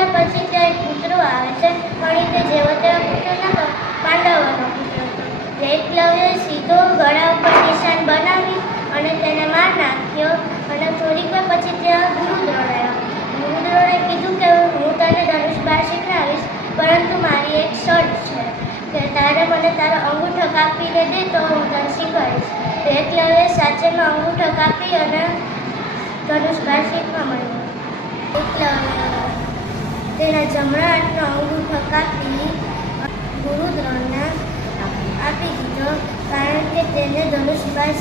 વાર પછી ત્યાં એક કૂતરો આવે છે, પણ તે જેવો તેવો કૂતરો નતો, પાંડવોનો કૂતરો હતો. એકલવ્યએ સીધો ગળા ઉપર નિશાન બનાવી અને તેને માર નાખ્યો. અને થોડીક વાર પછી ત્યાં ગુરુદ્રોણ આવ્યો. ગુરુદ્રોણે કીધું કે હું તને ધનુષબાણ શીખડાવીશ, પરંતુ મારી એક શરત છે કે તારે મને તારો અંગૂઠો કાપીને દે તો હું તને શીખવાડીશ. એકલવ્યએ સાચેમાં અંગૂઠો કાપી અને ધનુષબાણ શીખવા માંડ્યો. એકલવ્ય તેના જમણા હાથનો અંગૂઠો કાપી ગુરુદ્રોણને આપી દીધો, કારણ કે તેને ધનુષબાણ